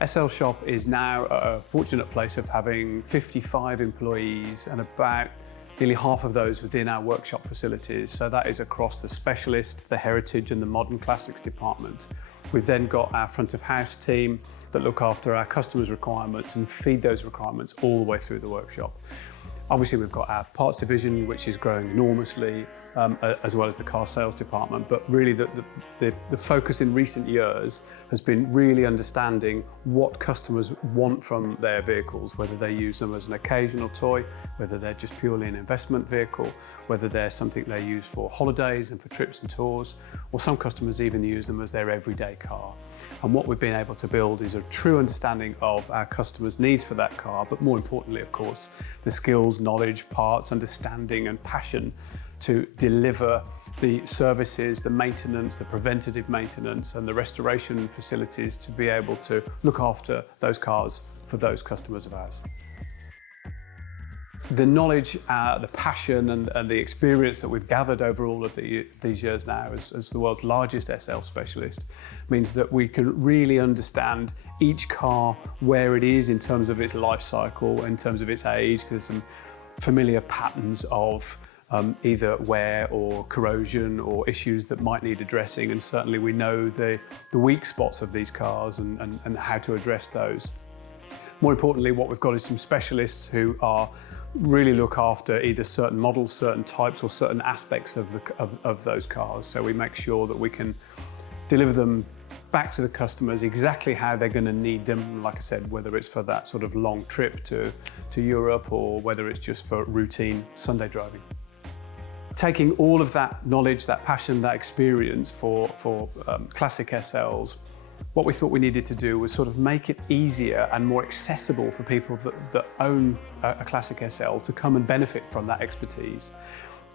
SLSHOP is now a fortunate place of having 55 employees and about nearly half of those within our workshop facilities. So that is across the specialist, the heritage and the modern classics department. We've then got our front of house team that look after our customers' requirements and feed those requirements all the way through the workshop. Obviously, we've got our parts division, which is growing enormously, as well as the car sales department. But really, the focus in recent years has been really understanding what customers want from their vehicles, whether they use them as an occasional toy, whether they're just purely an investment vehicle, whether they're something they use for holidays and for trips and tours, or some customers even use them as their everyday car. And what we've been able to build is a true understanding of our customers' needs for that car, but more importantly, of course, the skills, knowledge, parts, understanding and passion to deliver the services, the maintenance, the preventative maintenance and the restoration facilities to be able to look after those cars for those customers of ours. The knowledge, the passion and the experience that we've gathered over all of these years now as the world's largest SL specialist means that we can really understand each car, where it is in terms of its life cycle, in terms of its age, because there's some familiar patterns of either wear or corrosion or issues that might need addressing, and certainly we know the weak spots of these cars and how to address those. More importantly, what we've got is some specialists who really look after either certain models, certain types or certain aspects of those cars. So we make sure that we can deliver them back to the customers exactly how they're going to need them, like I said, whether it's for that sort of long trip to Europe or whether it's just for routine Sunday driving. Taking all of that knowledge, that passion, that experience for classic SLs, what we thought we needed to do was sort of make it easier and more accessible for people that own a classic SL to come and benefit from that expertise.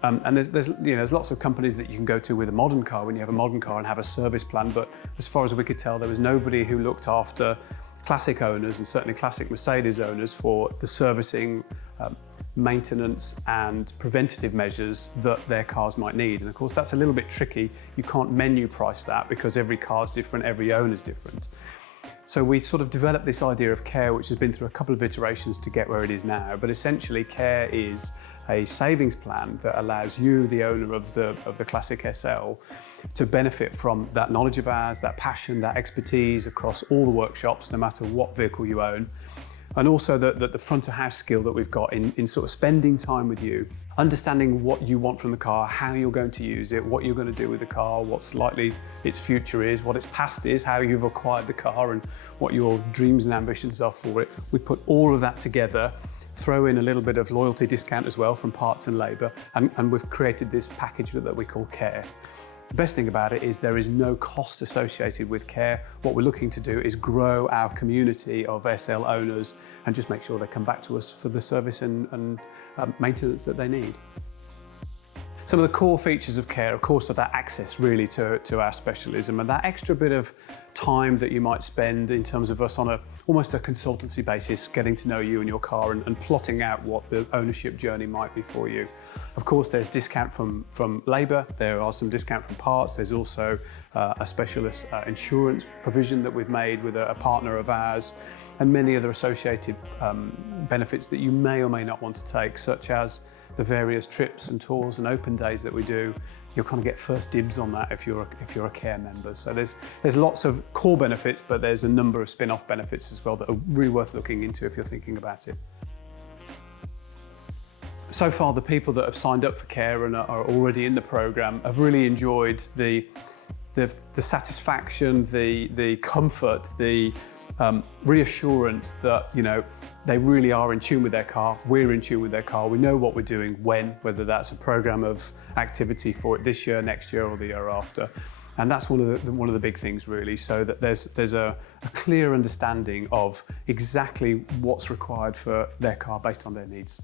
And there's lots of companies that you can go to with a modern car when you have a modern car and have a service plan, but as far as we could tell, there was nobody who looked after classic owners and certainly classic Mercedes owners for the servicing, maintenance and preventative measures that their cars might need. And of course, that's a little bit tricky. You can't menu price that because every car is different, every owner is different. So we sort of developed this idea of Care, which has been through a couple of iterations to get where it is now. But essentially, Care is a savings plan that allows you, the owner of the classic SL, to benefit from that knowledge of ours, that passion, that expertise across all the workshops, no matter what vehicle you own. And also the front of house skill that we've got in sort of spending time with you, understanding what you want from the car, how you're going to use it, what you're going to do with the car, what's likely its future is, what its past is, how you've acquired the car and what your dreams and ambitions are for it. We put all of that together, throw in a little bit of loyalty discount as well from parts and labour, and we've created this package that we call Care. The best thing about it is there is no cost associated with Care. What we're looking to do is grow our community of SL owners and just make sure they come back to us for the service and maintenance that they need. Some of the core features of Care, of course, are that access really to our specialism and that extra bit of time that you might spend in terms of us on almost a consultancy basis, getting to know you and your car and plotting out what the ownership journey might be for you. Of course, there's discount from labour, there are some discount from parts, there's also a specialist insurance provision that we've made with a partner of ours, and many other associated benefits that you may or may not want to take, such as the various trips and tours and open days that we do. You'll kind of get first dibs on that if you're a Care member. So there's lots of core benefits, but there's a number of spin-off benefits as well that are really worth looking into if you're thinking about it. So far, the people that have signed up for Care and are already in the programme have really enjoyed the satisfaction, the comfort, the reassurance that, you know, they really are in tune with their car, we're in tune with their car, we know what we're doing when, whether that's a programme of activity for it this year, next year or the year after. And that's one of the big things really, so that there's a clear understanding of exactly what's required for their car based on their needs.